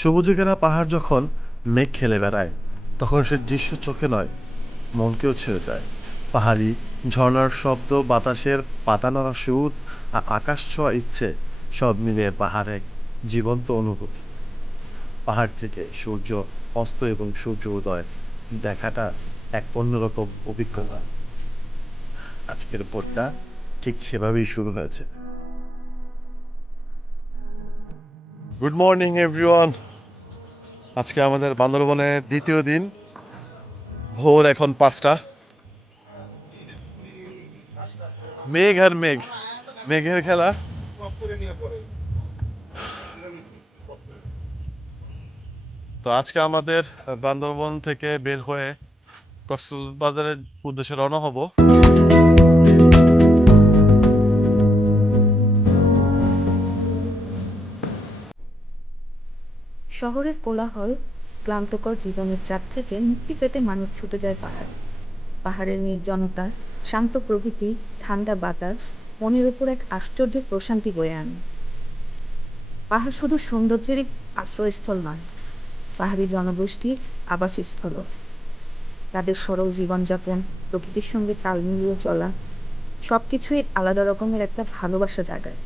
সবুজে ঘেরা পাহাড় যখন মেঘ খেলে বেড়ায়, তখন সে দৃশ্য চোখে নয়, মনকেও ছেড়ে যায়। পাহাড়ি ঝর্ণার শব্দ, বাতাসের পাতা সুর আর আকাশ ছোঁয়া ইচ্ছে সব মিলিয়ে পাহাড় এক জীবন্ত অনুভূতি। পাহাড় থেকে সূর্য অস্ত এবং সূর্য উদয় দেখাটা এক অন্যরকম অভিজ্ঞতা। আজকের ভোরটা ঠিক সেভাবেই শুরু হয়েছে। গুড মর্নিং এভরিওয়ান আজকে আমাদের বান্দরবনে দ্বিতীয় দিন। ভোর এখন পাঁচটা। মেঘ আর মেঘ। মেঘের খেলা। তো আজকে আমাদের বান্দরবন থেকে বের হয়ে কক্সবাজারের উদ্দেশ্যে রওনা হব। শহরের কোলাহল ক্লান্তকর জীবনের চাপ থেকে মুক্তি পেতে মানুষ ছুটে যায় পাহাড়। পাহাড়ের নির্জনতা, শান্ত প্রকৃতি, ঠান্ডা বাতাস মনের উপর এক আশ্চর্য প্রশান্তি বয়ে আনে। পাহাড় শুধু সৌন্দর্যেরই আশ্রয়স্থল নয়, পাহাড়ি জনগোষ্ঠীর আবাসস্থলও। তাদের সরল জীবনযাপন, প্রকৃতির সঙ্গে তাল মিলিয়ে চলা সব কিছুই আলাদা রকমের একটা ভালোবাসা জায়গায়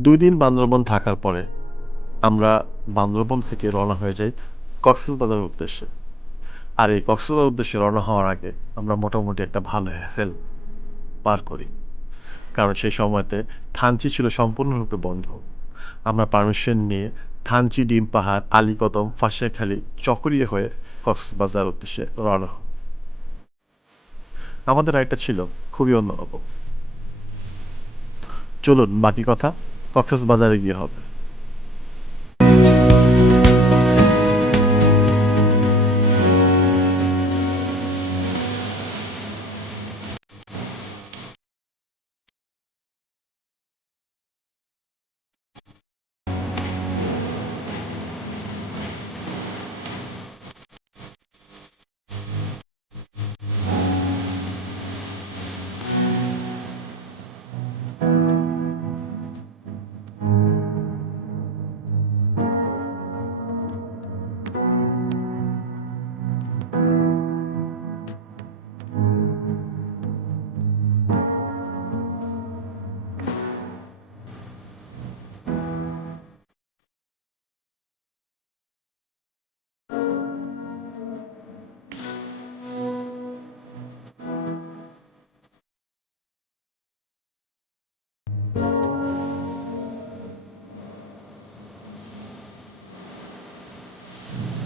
দুই দিন বান্দরবন থাকার পরে আমরা বান্দরবন থেকে রওনা হয়ে যাই কক্সবাজারের উদ্দেশ্যে। আর এই কক্সবাজার উদ্দেশ্যে রওনা হওয়ার আগে আমরা মোটামুটি একটা ভালো হ্যাসেল পার করি। কারণ সেই সময়তে থানচি ছিল সম্পূর্ণরূপে বন্ধ। আমরা পারমিশন নিয়ে থানচি, ডিম পাহাড়, আলীকদম, ফাঁসিয়াখালী চকরিয়ে হয়ে কক্সবাজার উদ্দেশ্যে রওনা। আমাদের রাইডটা ছিল খুবই অন্যরকম। চলুন বাকি কথা কক্সবাজারে গিয়ে হবে